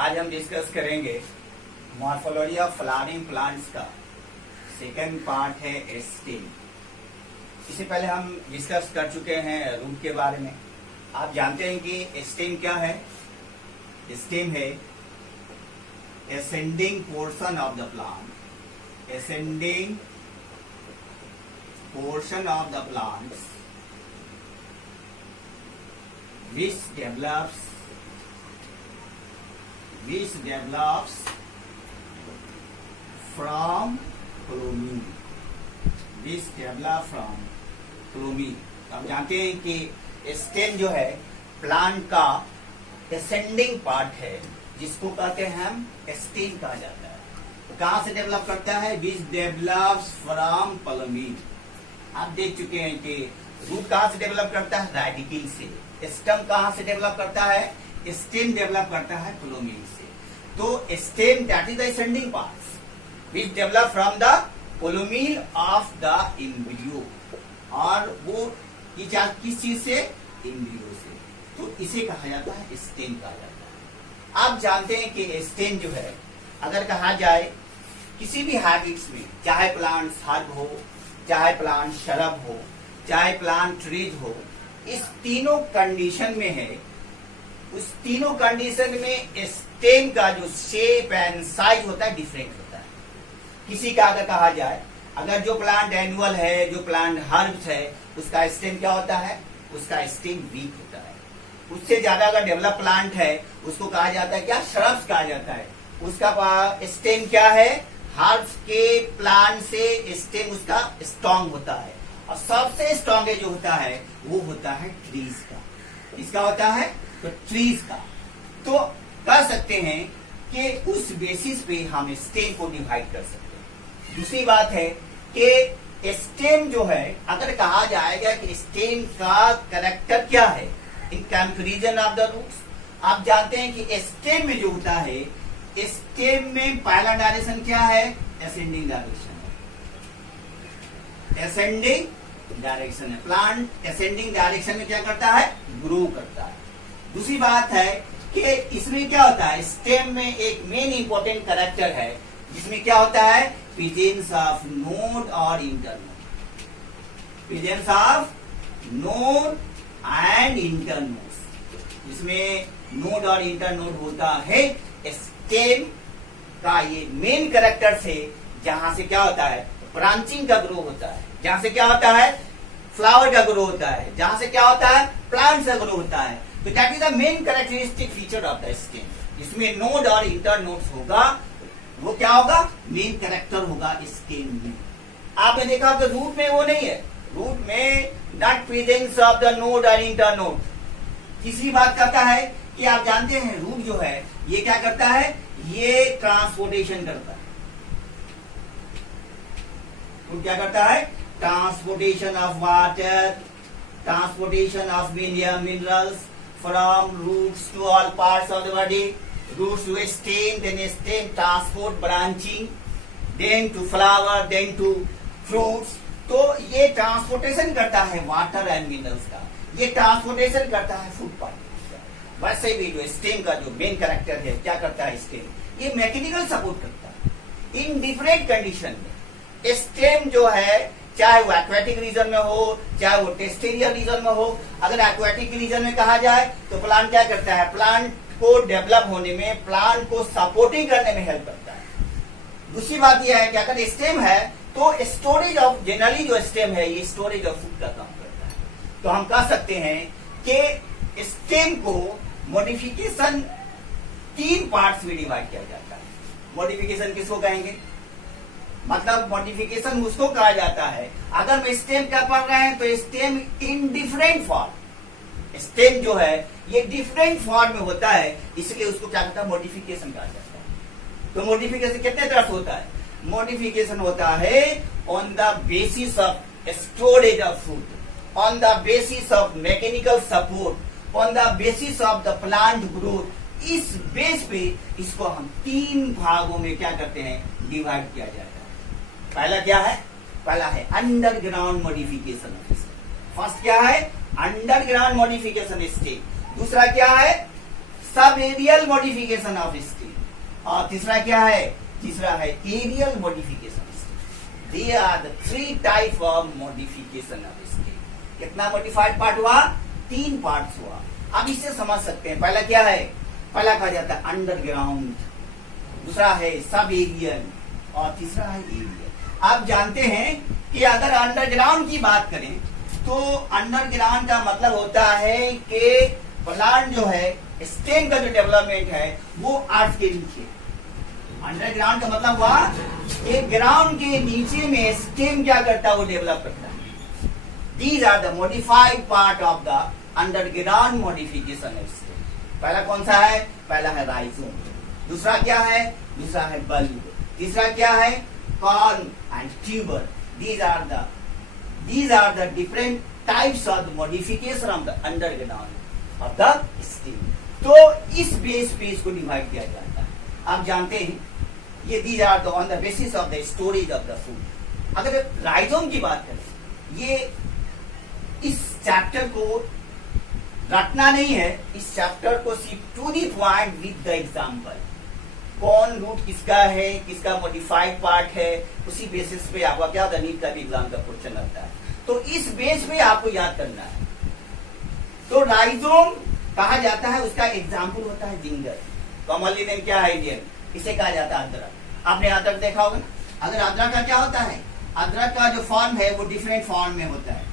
आज हम डिस्कस करेंगे मॉर्फोलॉजी ऑफ फ्लावरिंग प्लांट्स का सेकंड पार्ट है स्टेम। इससे पहले हम डिस्कस कर चुके हैं रूट के बारे में। आप जानते हैं कि स्टेम क्या है। स्टेम है ascending portion of the plant, ascending portion of the plants which develops from clomene, which develop from clomene। आप जानते हैं कि स्टेम जो है प्लांट का ascending पार्ट है, जिसको कहते हैं हम स्टेम कहा जाता है। तो कहां से डेवलप करता है? विच डेवलप्स फ्रॉम क्लोमीन। आप देख चुके हैं कि रूट कहां से डेवलप करता है? रेडिकल से। स्टेम कहां से डेवलप करता है? स्टेम डेवलप करता है क्लोमीन से। तो stem that is the ascending part which develop from the क्लोमीन ऑफ द एम्ब्रियो। और वो किस चीज से? एम्ब्रियो से। तो इसे कहा जाता है स्टेम कहा जाता है। आप जानते हैं कि स्टेम जो है, अगर कहा जाए किसी भी हैबिट्स में, चाहे प्लांट हर्ब हो, चाहे प्लांट शरब हो, चाहे प्लांट ट्रीज हो, इस तीनों कंडीशन में है। उस तीनों कंडीशन में स्टेम का जो शेप एंड साइज होता है डिफरेंट होता है। किसी का अगर कहा जाए, अगर जो प्लांट एनुअल है, जो प्लांट हर्ब्स है, उसका स्टेम क्या होता है? उसका स्टेम वीक होता है। उससे ज्यादा अगर डेवलप प्लांट है, उसको कहा जाता है क्या? श्रब्स कहा जाता है। उसका स्टेम क्या है? हर्ब्स के प्लांट से स्टेम उसका स्ट्रॉन्ग होता है। और सबसे स्ट्रॉन्ग जो होता है वो होता है ट्रीज का। इसका होता है तो ट्रीज का। तो कह सकते हैं कि उस बेसिस पे हम स्टेम को डिवाइड कर सकते हैं। दूसरी बात है कि स्टेम जो है, अगर कहा जाएगा कि स्टेम का कैरेक्टर क्या है in comparison of the roots, आप जानते हैं कि स्टेम में जो होता है, स्टेम में पहला डायरेक्शन क्या है? असेंडिंग डायरेक्शन है। असेंडिंग डायरेक्शन है। प्लांट असेंडिंग डायरेक्शन में क्या करता है? ग्रो करता है। दूसरी बात है कि इसमें क्या होता है? स्टेम में एक मेन इंपॉर्टेंट कैरेक्टर है, जिसमें क्या होता है? प्रेजेंस ऑफ नोड और internode. Presence of node and internode. इसमें नोड और इंटरनोड होता है। स्टेम का ये मेन कैरेक्टर से, जहां से क्या होता है? ब्रांचिंग का ग्रो होता है। जहां से क्या होता है? फ्लावर का ग्रो होता है। जहां से क्या होता है? प्लांट का ग्रो होता है। तो that is the main characteristic feature of the stem. इसमें नोड और इंटरनोड्स होगा। वो क्या होगा? मेन कैरेक्टर होगा स्टेम में। आपने देखा कि रूट में वो नहीं है। रूट में not presence of the node और इंटरनोड। तीसरी बात करता है कि आप जानते हैं रूट जो है ये क्या करता है? ये ट्रांसपोर्टेशन करता है। रूट क्या करता है? Transportation of water, transportation of minerals from roots to all parts of the body. Roots to stem, then stem transport branching, then to flower, then to fruits. तो ये ट्रांसपोर्टेशन करता है वाटर एंड मिनरल्स का। ये transportation करता है food particles का। वैसे भी जो स्टेम का जो मेन कैरेक्टर है, क्या करता है स्टेम? ये मैकेनिकल सपोर्ट करता है इन डिफरेंट कंडीशन में। स्टेम जो है, चाहे वो एक्वेटिक रीजन में हो, चाहे वो टेरेस्ट्रियल रीजन में हो। अगर एक्वेटिक रीजन में कहा जाए तो प्लांट क्या करता है? प्लांट को डेवलप होने में, प्लांट को सपोर्टिंग करने में हेल्प करता है। दूसरी बात यह है कि अगर स्टेम है तो स्टोरेज ऑफ, जनरली जो स्टेम है ये स्टोरेज ऑफ फूड का काम करता है। तो हम कह सकते हैं कि स्टेम को मॉडिफिकेशन 3 पार्ट्स में डिवाइड किया जाता है। मॉडिफिकेशन किसको कहेंगे? मतलब मॉडिफिकेशन उसको कहा जाता है, अगर हम स्टेम क्या पढ़ रहे हैं तो stem in different form. Stem जो है ये डिफरेंट फॉर्म में होता है, इसलिए उसको क्या कहता है? मॉडिफिकेशन कहा जाता है। तो मॉडिफिकेशन कितने तरह से होता है? मॉडिफिकेशन होता है on the basis of storage of food, on the basis of mechanical support, on the basis of the plant growth. इस बेस पे इसको हम 3 भागों में क्या करते हैं? डिवाइड किया जाता है। पहला क्या है? पहला है अंडरग्राउंड मॉडिफिकेशन। फर्स्ट क्या है? Underground modification stage. दूसरा क्या है? Sub aerial modification of stem, और तीसरा क्या है, तीसरा है aerial modification stem. They are the 3 type of modification of stem. कितना मॉडिफाइड पार्ट हुआ, 3 पार्ट्स हुआ। अब इससे समझ सकते हैं, पहला क्या है, पहला कहा जाता है अंडरग्राउंड, दूसरा है सब एरियल और तीसरा है एरियल। आप जानते हैं कि अगर अंडरग्राउंड की बात करें तो अंडरग्राउंड का मतलब होता है कि प्लांट जो है, स्टेम का जो डेवलपमेंट है वो अर्थ के नीचे। अंडरग्राउंड का मतलब हुआ कि ग्राउंड के नीचे में स्टेम क्या करता है, वो डेवलप करता है। These are the modified part of the underground modification of stem. पहला कौन सा है, पहला है राइजोम, दूसरा क्या है, दूसरा है बल्ब, तीसरा क्या है, corn and tuber. These are the different types of the modification of the underground of the stem. तो इस बेस पे इसको डिवाइड किया जाता है। आप जानते हैं ये these are the on the basis of the storage of the food। अगर राइजोम की बात करें, ये इस चैप्टर को रटना नहीं है, इस चैप्टर को सिर्फ to the point with the example, कौन रूट किसका है, किसका मॉडिफाइड पार्ट है, उसी बेसिस पे आपका क्या होता है, नीट का भी एग्जाम का क्वेश्चन आता है। तो इस बेस पे आपको याद करना है। तो राइजोम कहा जाता है, उसका एग्जाम्पल होता है जिंगर, कॉमनली नेम क्या है, इंडियन, इसे कहा जाता है अदरक। आपने अदरक देखा होगा ना। अगर अदरक का क्या होता है, अदरक का जो फॉर्म है वो डिफरेंट फॉर्म में होता है।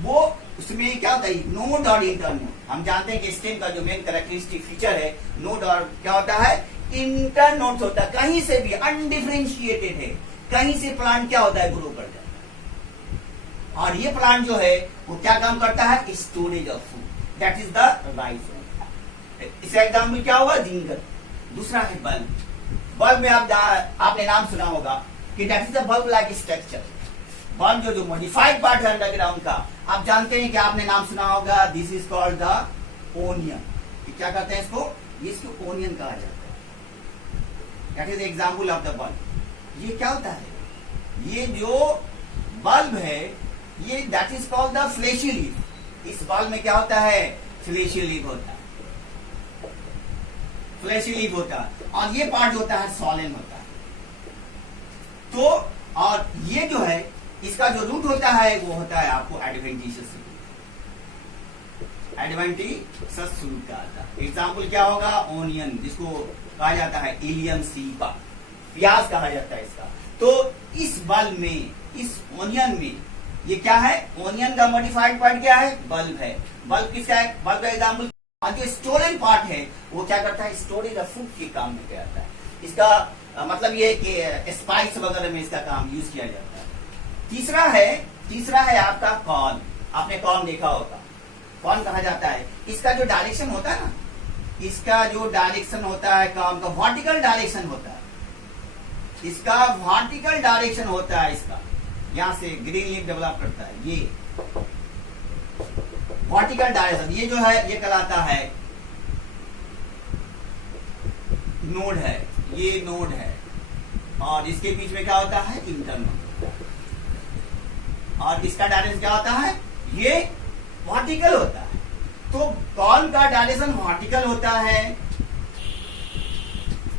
वो उसमें क्या होता है, नोड और इंटरनोड। हम जानते हैं कि स्टेम का जो मेन कैरेक्टरिस्टिक फीचर है नोड और क्या होता है, इंटरनोड होता है। कहीं से भी अनडिफरेंशिएटेड है, कहीं से प्लांट क्या होता है, ग्रो करता है। और ये प्लांट जो है वो क्या काम करता है, storage of food, that is the rhizome. इसका एग्जाम्पल क्या होगा, जिंगर। दूसरा है बल्ब। बल्ब में आपने नाम सुना होगा कि that is the bulb like structure. Bulb जो मॉडिफाइड पार्ट है अंडरग्राउंड का, आप जानते हैं कि आपने नाम सुना होगा, this is called the onion. क्या कहते हैं इसको, इसको ओनियन कहा जाता है। That is example of the bulb. ये क्या होता है, ये जो बल्ब है ये that is called the fleshy leaf. इस बल्ब में क्या होता है, फ्लेशी लीफ होता है, फ्लेशी लीफ होता है। और ये पार्ट होता है सॉलेन होता है। तो और ये जो है इसका जो रूट होता है वो होता है आपको एडवेंटिशियस रूट, एडवेंटिशियस रूट का आता है। एग्जाम्पल क्या होगा, ओनियन, जिसको कहा जाता है इलियम सीपा, प्याज कहा जाता है इसका। तो इस बल्ब में, इस ओनियन में ये क्या है, ओनियन का मॉडिफाइड पार्ट क्या है, बल्ब है। बल्ब किसका है, बल्ब का एग्जाम्पल। और जो स्टोरेज पार्ट है वो क्या करता है, स्टोरेज ऑफ फूड के काम में क्या आता है। इसका मतलब ये है कि स्पाइस वगैरह में इसका काम यूज किया जाता है। तीसरा है आपका कॉर्न। आपने कॉर्न देखा होगा, कॉर्न कहा जाता है, इसका जो डायरेक्शन होता है ना, इसका जो डायरेक्शन होता है कॉर्न का, वर्टिकल डायरेक्शन होता है। इसका वर्टिकल डायरेक्शन होता है, इसका यहां से ग्रीन लीफ डेवलप करता है, ये वर्टिकल डायरेक्शन। ये जो है ये कहलाता है नोड है, ये नोड है। और इसके बीच में क्या होता है, इंटरनोड। और इसका डायरेक्शन क्या होता है, ये वर्टिकल होता है। तो कॉर्न का डायरेक्शन वर्टिकल होता है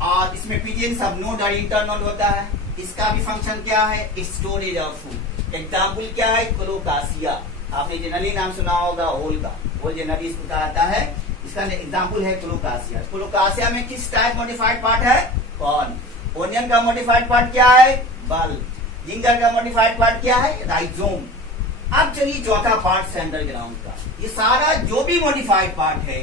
और इसमें पीजियन सब नोड और इंटरनोड होता है। इसका भी फंक्शन क्या है, स्टोरेज ऑफ फूड। एग्जाम्पल क्या है, कोलोकासिया। आपने जनरली नाम सुना होगा ओल का, ओल जनरली इसको कहा जाता है। इसका एग्जाम्पल है कोलोकासिया। कोलोकासिया में किस टाइप मॉडिफाइड पार्ट है, कॉर्न। ओनियन का मॉडिफाइड पार्ट क्या है, बल्ब। जिंगर का मॉडिफाइड पार्ट क्या है, राइजोम। अब चलिए चौथा पार्ट अंडरग्राउंड का। ये सारा जो भी मॉडिफाइड पार्ट है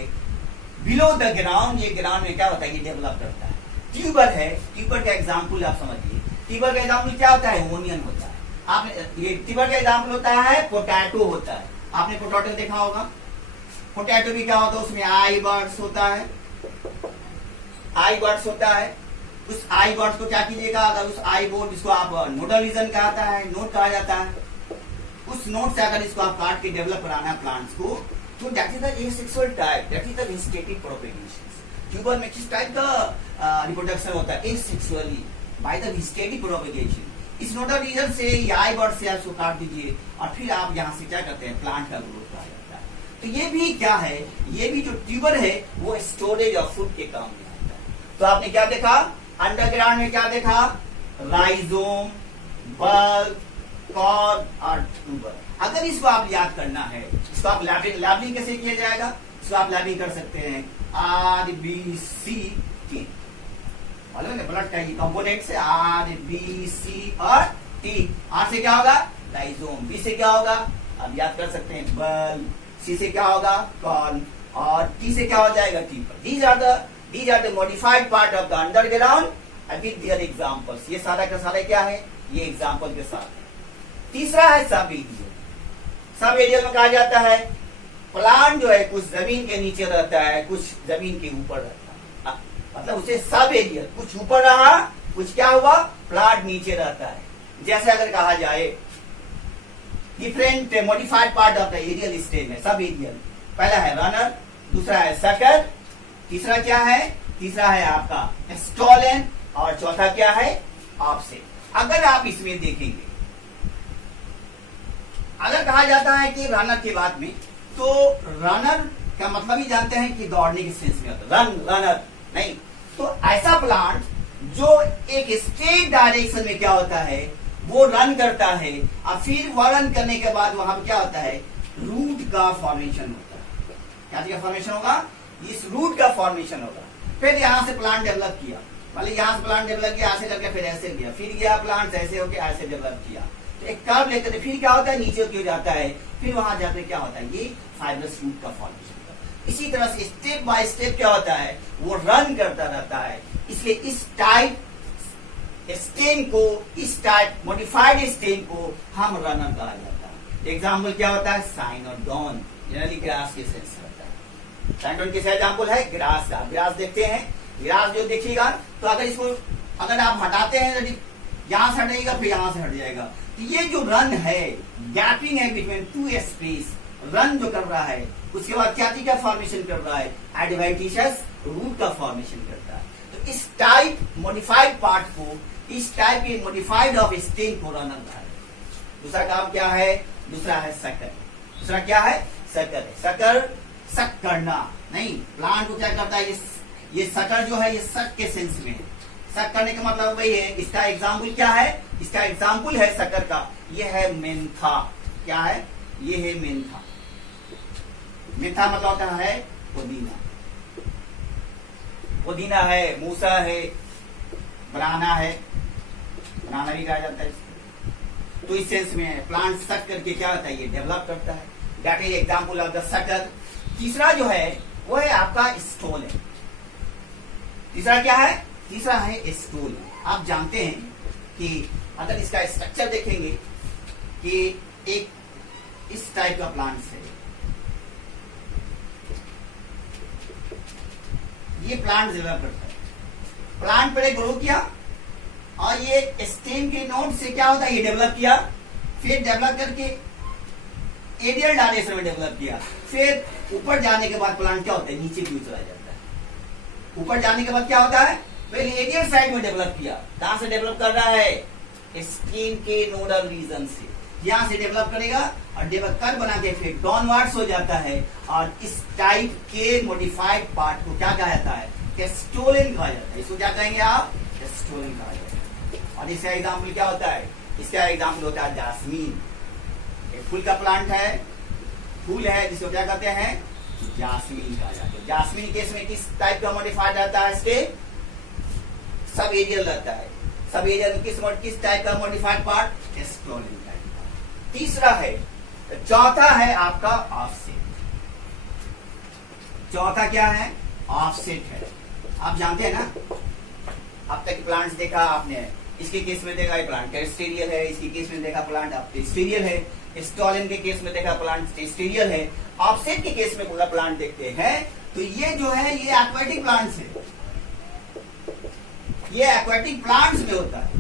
बिलो द ग्राउंड, ये ग्राउंड में क्या होता है, ये डेवलप करता है। ट्यूबर है, ट्यूबर का एग्जाम्पल आप समझिए। ट्यूबर का एग्जाम्पल क्या होता है, ओनियन होता है। आपने ये ट्यूबर का एग्जाम्पल होता है, पोटैटो होता है। आपने पोटैटो देखा होगा। पोटैटो भी क्या होता है, उसमें आई बर्ड्स होता है, आई बर्ड्स होता है। उस आई बर्ड्स को क्या कीजिएगा, अगर उस आई बोर्ड, जिसको आप नोडल रीजन कहता है, नोड कहा जाता है, उस नोड से अगर इसको आप काट के डेवलप कराना प्लांट्स को, तो that is the asexual type, that is the vegetative propagation. Tuber में किस टाइप का रिप्रोडक्शन होता है, asexually, by the vegetative propagation. इस नोडल रीजन से या आई बर्ड से उसको काट दीजिए और फिर आप यहाँ से क्या करते हैं, प्लांट का ग्रोथ कहा जाता है। तो ये भी क्या है, ये भी जो ट्यूबर है वो स्टोरेज ऑफ फूड के काम में आता है। तो आपने क्या देखा अंडरग्राउंड में, क्या देखा, राइजोम, बल्ब, कॉर्ड और ट्यूबर। अगर इसको आप याद करना है, इसको आप लैबलिंग कैसे किया जाएगा, इसको आप लैबलिंग कर सकते हैं RBCT, मालूम है ब्लड का ये कंपोनेंट्स है RBC और T। R से क्या होगा राइजोम, B से क्या होगा आप याद कर सकते हैं बल्ब, C से क्या होगा कॉर्न और T से क्या हो जाएगा tuber. These are the modified part of the underground with their examples। ये सारा का सारा क्या है, ये एग्जाम्पल के साथ है। तीसरा है सब एरियल। सब एरियल में कहा जाता है प्लांट जो है कुछ जमीन के नीचे रहता है, कुछ जमीन के ऊपर रहता है, मतलब उसे सब एरियल, कुछ ऊपर रहा, कुछ क्या हुआ प्लांट नीचे रहता है। जैसे अगर कहा जाए different modified part of the aerial stage में सब एरियल, पहला है रनर, दूसरा है सकर, तीसरा क्या है, तीसरा है आपका स्टोलन और चौथा क्या है ऑफसेट। अगर आप इसमें देखेंगे, अगर कहा जाता है कि रनर की बात में, तो रनर का मतलब ही जानते हैं कि दौड़ने के सेंस में होता है, रनर नहीं। तो ऐसा प्लांट जो एक स्ट्रेट डायरेक्शन में क्या होता है वो रन करता है और फिर वो रन करने के बाद वहां पर क्या होता है रूट का फॉर्मेशन होता है। क्या चीज का फॉर्मेशन होगा, इस रूट का फॉर्मेशन होगा। फिर यहां से प्लांट डेवलप किया, मतलब यहां से प्लांट डेवलप किया, ऐसे करके फिर ऐसे गया, फिर गया प्लांट ऐसे होकर ऐसे डेवलप किया, तो एक कर्व लेकर के फिर क्या होता है नीचे क्यों जाता है, फिर वहां जाकर क्या होता है ये फाइब्रस रूट का फॉर्मेशन होता है। इसी तरह से स्टेप बाय स्टेप क्या होता है वो रन करता रहता है। इसलिए इस टाइप स्टेम को, इस टाइप मॉडिफाइड स्टेम को हम रनर कहा जाता है। एग्जाम्पल क्या होता है साइन और डॉन, जनरली ग्रास के सेंस होता है। साइन डॉन किस एग्जाम्पल है ग्रास का, ग्रास देखते हैं, ग्रास जो देखिएगा तो अगर इसको अगर आप हटाते हैं यहां से हटेगा फिर यहां से हट जाएगा, तो ये जो रन है गैपिंग है बिटवीन टू स्पेस, रन जो कर रहा है उसके बाद क्या चीज का फॉर्मेशन कर रहा है एडवेंटिशियस रूट का फॉर्मेशन करता है। तो इस टाइप मॉडिफाइड पार्ट को, इस टाइप के मॉडिफाइड ऑफ स्टेम को रनर कहा है। दूसरा काम क्या है, दूसरा है सकर। दूसरा क्या है सकर है। सकर सक करना नहीं, प्लांट को क्या करता है ये सकर जो है ये सक के सेंस में है। सक करने का मतलब वही है। इसका एग्जाम्पल क्या है, इसका एग्जाम्पल है सकर का, ये है मेंथा। क्या है ये है मेंथा। मेंथा मतलब होता है पुदीना, पुदीना है, मूसा है, बनाना है, बनाना भी कहा जाता है इसको। तो इस सेंस में प्लांट सक करके क्या होता है ये डेवलप करता है। That is example of the sucker. तीसरा जो है वो है आपका स्टोल है। तीसरा क्या है, तीसरा है स्टोल। आप जानते हैं कि अगर इसका स्ट्रक्चर देखेंगे कि एक इस टाइप का प्लांट है, ये प्लांट डेवलप करता है। प्लांट पहले ग्रो किया और ये स्टेम के नोड से क्या होता है ये डेवलप किया, फिर डेवलप करके एरियल डायरेक्शन में डेवलप किया, फिर ऊपर जाने के बाद प्लांट क्या होता है नीचे व्यू चला जाता है। ऊपर जाने के बाद क्या होता है पहले एरियल साइड में डेवलप किया, कहां से डेवलप कर रहा है स्किन के नोडल रीजन से, यहां से डेवलप करेगा और डेवलप कर बना के फिर डाउनवर्ड्स हो जाता है। और इस टाइप के मॉडिफाइड पार्ट को क्या कहा जाता है स्टोलन कहा जाता है। इसको क्या कहेंगे आप स्टोलन कहा जाता है। और इसका एग्जाम्पल क्या होता है, इसका एग्जाम्पल होता है जास्मीन। एक फूल का प्लांट है, फूल है जिसको क्या कहते हैं जास्मीन कहा जाता है। जास्मीन केस में किस टाइप का मॉडिफाइड रहता है, इसके सब एरियल रहता है। सब एरियल में किस टाइप का मॉडिफाइड पार्ट स्टोलन टाइप। तीसरा है, चौथा है आपका ऑफसेट। चौथा क्या है ऑफसेट है। आप जानते हैं ना, अब तक प्लांट्स देखा आपने, इसके केस में देखा प्लांट टेरेस्टेरियल है, इसके केस में देखा प्लांट टेरेस्टेरियल है, स्टोलन के केस में देखा प्लांट टेरेस्टेरियल है, ऑफसेट के केस में पूरा प्लांट देखते हैं। तो ये जो है ये एक्वाटिक प्लांट्स है, ये एक्वाटिक प्लांट्स में होता है।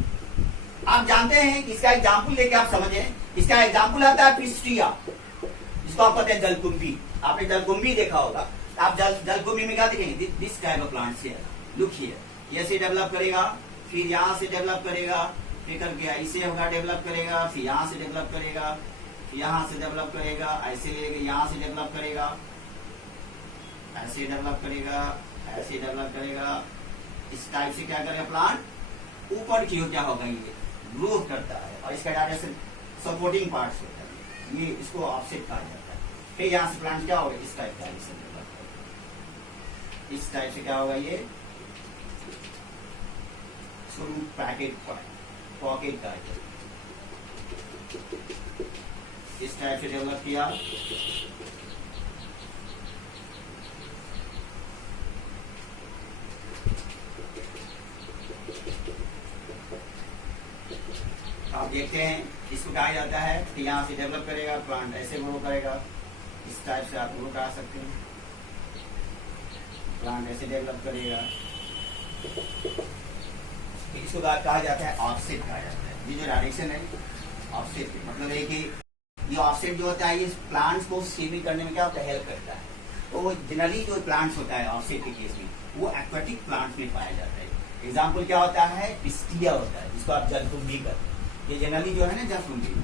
आप जानते हैं कि इसका एग्जाम्पल लेके आप समझें, इसका एग्जाम्पल आता है पिस्टिया, जिसको आप कहते हैं जलकुंभी। आपने जलकुंभी देखा होगा, आप जलकुंभी में क्या देखेंगे this type of plants here, look here, ये से डेवलप करेगा, फिर यहाँ से डेवलप करेगा, फिर करके इसे होगा डेवलप करेगा, फिर यहाँ से डेवलप करेगा, यहां से डेवलप करेगा, ऐसे लेके यहां से डेवलप करेगा, ऐसे डेवलप करेगा, ऐसे डेवलप करेगा। इस टाइप से क्या करेगा प्लांट ऊपर की ओर क्या होगा, ये ग्रोथ करता है और इसका डायरेक्शन सपोर्टिंग पार्ट्स होता है, ये इसको ऑफसेट कहा जाता है। फिर यहाँ से प्लांट क्या होगा, इस टाइप का डायरेक्शन डेवलप करेगा। इस टाइप से क्या होगा, ये पॉकेट का इस टाइप से डेवलप किया। आप देखते हैं इसको कहा जाता है कि यहाँ से डेवलप करेगा प्लांट, ऐसे ग्रो करेगा। इस टाइप से आप ग्रो करा सकते हैं, प्लांट ऐसे डेवलप करेगा। इसको कहा जाता है ऑफसेट कहा जाता है। ये जो डायरेक्शन है ऑफसेट, मतलब है कि ये ऑफसेट जो होता है ये प्लांट्स को स्ट्रीमिंग करने में क्या होता है, हेल्प करता है। तो जनरली जो प्लांट्स होता है ऑफसेट के केस में वो एक्वेटिक प्लांट्स में पाया जाता है। एग्जाम्पल क्या होता है, पिस्टिया होता है जिसको आप जलकुंभी कहते हैं। ये जनरली जो है ना जलकुंभी,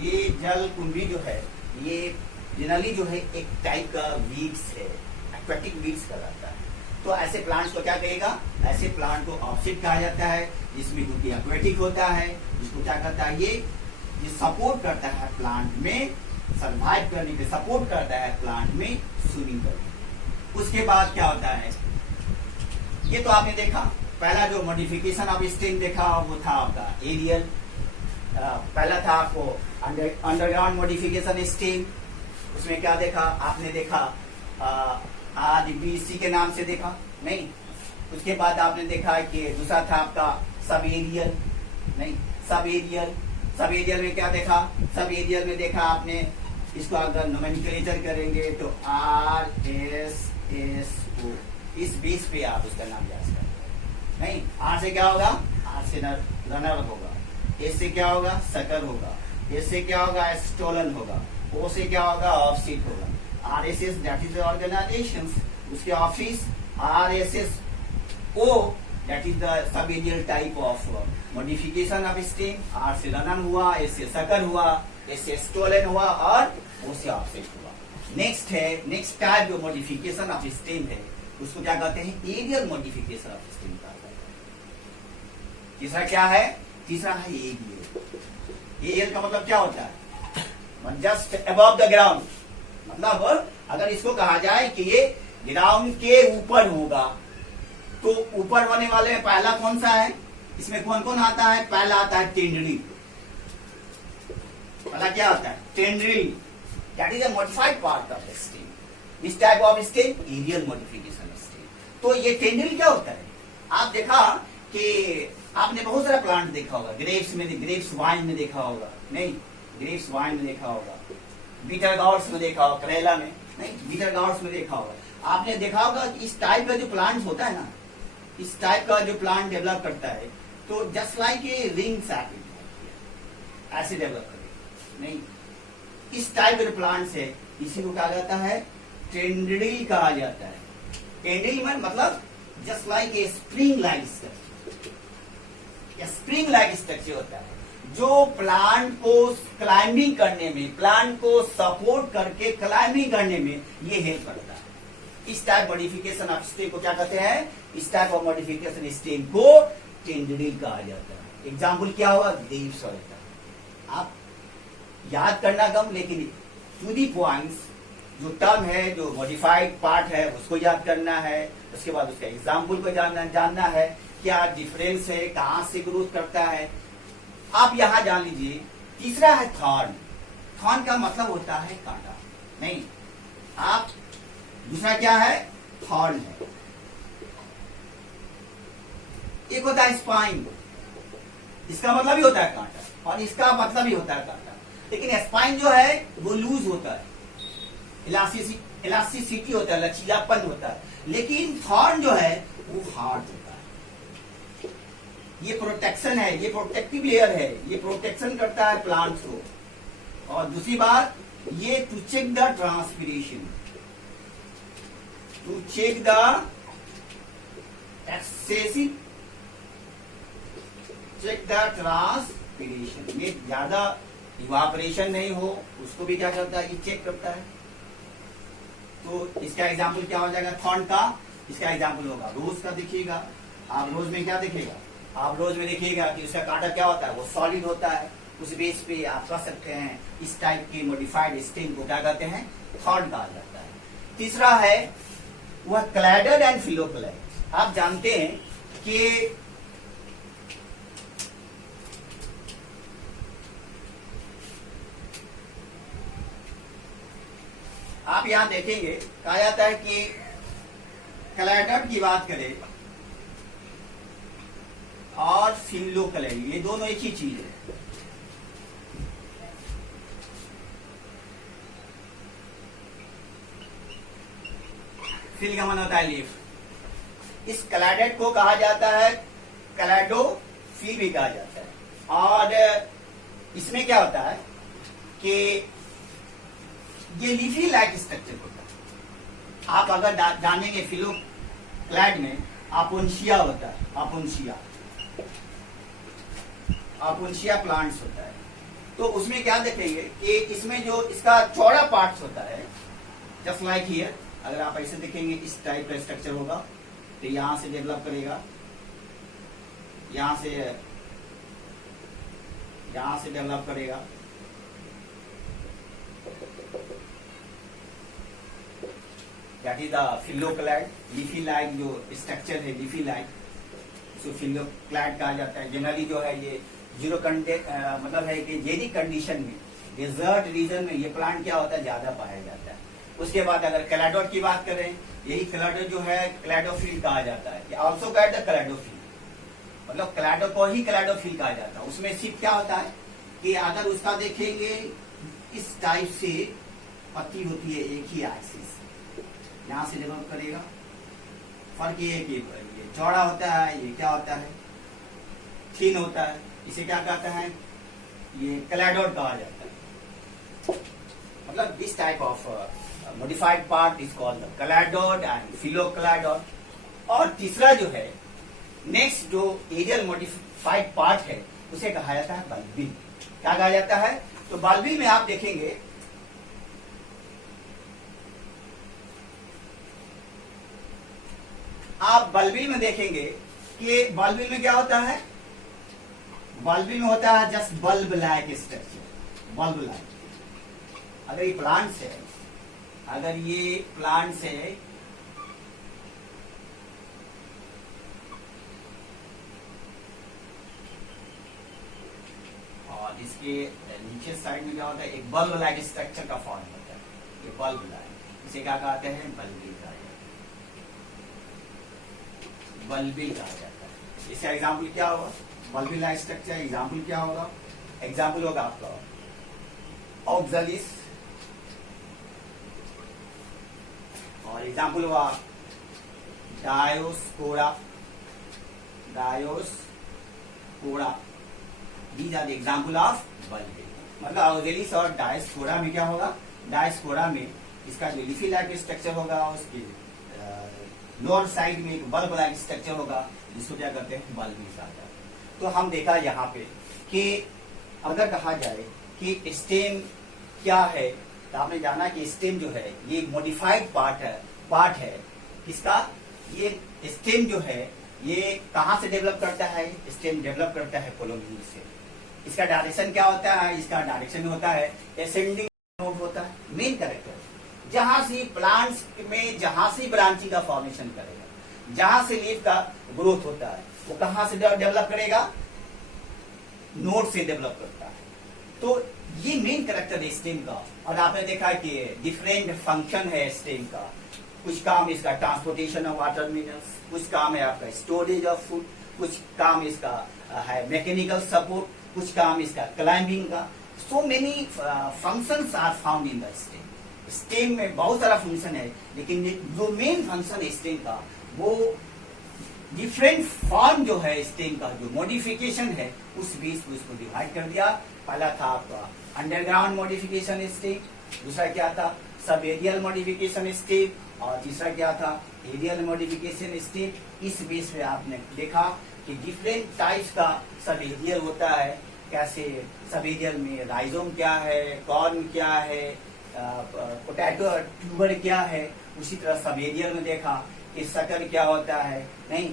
ये जलकुंभी जो है ये जनरली जो है एक टाइप का वीड्स है, एक्वेटिक वीड्स कहलाता है। तो ऐसे प्लांट्स को क्या कहेगा, ऐसे प्लांट को ऑफसेट कहा जाता है जिसमें क्योंकि एक्वेटिक होता है, जिसको क्या करता है ये सपोर्ट करता है प्लांट में सर्वाइव करने के, सपोर्ट करता है प्लांट में स्विमिंग करने। उसके बाद क्या होता है, ये तो आपने देखा पहला जो मॉडिफिकेशन ऑफ स्टेम देखा वो था आपका एरियल। पहला था आपको अंडरग्राउंड मॉडिफिकेशन स्टेम, उसमें क्या देखा आपने, देखा RBC के नाम से देखा नहीं। उसके बाद आपने देखा कि दूसरा था आपका सब एरियल, नहीं सब एरियल। सब एरियल में क्या देखा, सब एरियल में देखा आपने, इसको अगर नोमेनक्लेचर करेंगे तो RSSO, इस बेस पे आप उसका नाम याद करेंगे। नहीं, R से क्या होगा, R से रनर होगा, S से क्या होगा, सकर होगा, S से क्या होगा, स्टोलन होगा, O से क्या होगा, ऑफसेट होगा। RSS that is the organization, उसके office RSSO that is the sub-aerial type of modification of stem। R से रनन हुआ, S से सकर हुआ, S से स्टोलन हुआ और O से ऑफसेट हुआ। नेक्स्ट है, नेक्स्ट टाइप जो मॉडिफिकेशन ऑफ स्टेम है उसको क्या कहते हैं, एरियल मॉडिफिकेशन ऑफ स्टेम कहा जाता है। तीसरा क्या है, तीसरा है एरियल। एरियल का मतलब क्या होता है, जस्ट अबव द ग्राउंड, मतलब अगर इसको कहा जाए कि ये ग्राउंड के ऊपर होगा तो ऊपर होने वाले में पहला कौन सा है, इसमें कौन कौन आता है, पहला आता है टेंड्रिल। पहला क्या आता है, tendril, that is a modified part of the stem. इस type of stem aerial modification stem. तो ये टेंड्रिल क्या होता है, आप देखा कि आपने बहुत सारा प्लांट देखा होगा, ग्रेप्स में, ग्रेप्स वाइन में देखा होगा, नहीं ग्रेप्स वाइन में देखा होगा, बीटर गॉर्ड्स में देखा होगा, करेला में नहीं, बीटर गॉर्ड्स में देखा होगा। आपने देखा होगा कि इस टाइप का जो प्लांट होता है ना, इस टाइप का जो प्लांट डेवलप करता है तो just like a ring SAP ऐसे डेवलप करेगा। नहीं, इस टाइप के जो प्लांट्स है इसी को कहा जाता है टेंड्रिल कहा जाता है। टेंड्रिल में मतलब just like a spring like structure, spring like structure होता है जो प्लांट को क्लाइंबिंग करने में, प्लांट को सपोर्ट करके क्लाइंबिंग करने में ये हेल्प करता है। इस टाइप मॉडिफिकेशन ऑफ स्टेम को क्या कहते हैं, इस टाइप ऑफ मॉडिफिकेशन स्टेम को टेंड्रिल कहा जाता है। एग्जाम्पल क्या हुआ, ग्रेप्स ऑयल का। आप याद करना कम, लेकिन टू दी पॉइंट्स जो टर्म है, जो मॉडिफाइड पार्ट है उसको याद करना है। उसके बाद उसका एग्जाम्पल को जानना है, क्या डिफरेंस है, कहां से ग्रोथ करता है। आप यहां जान लीजिए। तीसरा है थॉर्न। थॉर्न का मतलब होता है कांटा, नहीं आप दूसरा क्या है, थॉर्न है। एक होता है स्पाइन, इसका मतलब ही होता है कांटा और इसका मतलब ही होता है कांटा। लेकिन स्पाइन जो है वो लूज होता है, इलास्टिसिटी होता है, लचीलापन होता है। लेकिन थॉर्न जो है वो हार्ड होता है। ये प्रोटेक्शन है, ये प्रोटेक्टिव लेयर है, ये प्रोटेक्शन करता है प्लांट्स को। और दूसरी बात, ये to check the transpiration, to check the excessive, check the transpiration. में ज्यादा इवापोरेशन नहीं हो उसको भी क्या करता है, चेक करता है। तो इसका एग्जाम्पल क्या हो जाएगा थॉर्न का, इसका एग्जाम्पल होगा रोज का। देखिएगा आप रोज में क्या देखेगा, आप रोज में देखिएगा कि उसका कांटा क्या होता है, वो सॉलिड होता है। उस बेस पे आप कह सकते हैं इस टाइप की मॉडिफाइड स्टेम को क्या कहते हैं, थॉर्न कहा जाता है। तीसरा है वह क्लैडर एंड फिलोक्लाइड। आप जानते हैं कि आप यहां देखेंगे कहा जाता है कि क्लैडर की बात करें और फिलोक्लाइड, ये दोनों एक ही चीज है। फिल का मन होता है लीफ। इस क्लैडेड को कहा जाता है क्लैडोफिल भी कहा जाता है। और इसमें क्या होता है कि ये लीफी लाइक स्ट्रक्चर होता है। आप अगर जानेंगे फिलोक्लैड में आपोन्शिया होता है, आपोन्शिया प्लांट्स होता है। तो उसमें क्या देखेंगे कि इसमें जो इसका चौड़ा पार्ट्स होता है, जस्ट लाइक हियर, अगर आप ऐसे देखेंगे इस टाइप का स्ट्रक्चर होगा, तो यहां से डेवलप करेगा, यहां से डेवलप करेगा, that is the phylloclade. Leafy like जो स्ट्रक्चर है, लीफी लाइक, इसको फिलोक्लैड कहा जाता है। जनरली जो है ये जीरो मतलब है कि जेनिक कंडीशन में, डेजर्ट रीजन में ये प्लांट क्या होता है, ज्यादा पाया जाता है। उसके बाद अगर क्लैडोड की बात करें, यही क्लैडोड जो है क्लैडोफिल कहा जाता है, ऑल्सो कॉल्ड द क्लैडोफिल, मतलब क्लैडो को ही क्लैडोफिल कहा जाता है। उसमें सिर्फ क्या होता है कि अगर उसका देखेंगे इस टाइप से पत्ती होती है, एक ही एक्सिस यहां से डेवलप करेगा। फर्क ये है कि ये चौड़ा होता है, ये क्या होता है, थिन होता है। इसे क्या कहते हैं, ये क्लैडोड कहा जाता है। मतलब this type of modified part is called the cladode and phylocladode। और तीसरा जो है नेक्स्ट जो एरियल मॉडिफाइड पार्ट है उसे कहा जाता है बल्बिल। क्या कहा जाता है, तो बल्बिल में आप देखेंगे कि बल्बिल में क्या होता है, बल्बिल में होता है just bulb like structure, bulb like. अगर ये प्लांट्स है, और इसके नीचे साइड में क्या होता है, एक बल्ब लाइक स्ट्रक्चर का फॉर्म होता है, ये बल्ब लाइक। इसे क्या कहते हैं, बल्बिल कहा जाता है। इसका एग्जाम्पल क्या होगा, बल्बिल लाइक स्ट्रक्चर एग्जाम्पल क्या होगा, एग्जाम्पल होगा आपका ऑक्सालिस, और एग्जाम्पल हुआ Dioscorea. These are the example of bulbil. मतलब ऑक्सालिस और डायोस्पोरा में क्या होगा, डायोस्पोरा में इसका जो लीफी लाइक स्ट्रक्चर होगा, उसके लोअर साइड में एक बल्ब लाइक स्ट्रक्चर होगा, जिसको क्या करते हैं, बल्बिल कहा जाता है। तो हम देखा यहाँ पे कि अगर कहा जाए कि स्टेम क्या है, तो आपने जाना कि स्टेम जो है ये मॉडिफाइड पार्ट है किसका, ये स्टेम जो है ये कहां से डेवलप करता है, स्टेम डेवलप करता है कोलोम्बिल से। इसका डायरेक्शन क्या होता है, इसका डायरेक्शन होता है एसेंडिंग नोड होता है, मेन कैरेक्टर। जहां से प्लांट्स में जहां से ब्रांचिंग का फॉर्मेशन करेगा, जहां से लीफ का ग्रोथ होता है, वो कहां से डेवलप करेगा, नोड से डेवलप करता है। तो ये मेन कैरेक्टर है स्टेम का। और आपने देखा कि डिफरेंट फंक्शन है स्टेम का। कुछ काम इसका ट्रांसपोर्टेशन ऑफ वाटर मिनरल्स, कुछ काम है आपका स्टोरेज ऑफ फूड, कुछ काम इसका है मैकेनिकल सपोर्ट, कुछ काम इसका क्लाइंबिंग का। So many functions are found in the stem. Stem में बहुत सारा फंक्शन है, लेकिन जो मेन फंक्शन है स्टेम का, वो डिफरेंट फॉर्म जो है स्टेम का, जो मॉडिफिकेशन है, उस बेस को इसको डिवाइड कर दिया। पहला था आपका अंडरग्राउंड मॉडिफिकेशन स्टेम, दूसरा क्या था सब एरियल मॉडिफिकेशन स्टेम, और तीसरा क्या था एरियल मॉडिफिकेशन स्टेम। इस बेस पे आपने देखा कि डिफरेंट टाइप्स का सब एरियल होता है, कैसे सबेरियल में राइजोम क्या है, कॉर्न क्या है, पोटैटो ट्यूबर क्या है। उसी तरह सबेरियल में देखा कि सटर क्या होता है, नहीं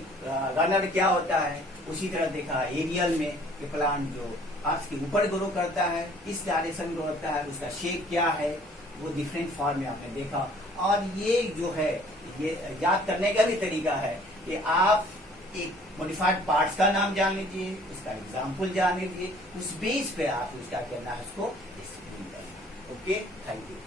रनर क्या होता है। उसी तरह देखा एरियल में कि प्लांट जो अर्थ के ऊपर ग्रो करता है, किस डायरेक्शन ग्रो होता है, उसका शेप क्या है, वो डिफरेंट फॉर्म में आपने देखा। और ये जो है ये याद करने का भी तरीका है कि आप एक मॉडिफाइड पार्ट्स का नाम जान लीजिए, उसका एग्जाम्पल जान लीजिए, उस बेस पे आप उसका क्या नाम है उसको एक्सप्लेन करें। Okay, thank you.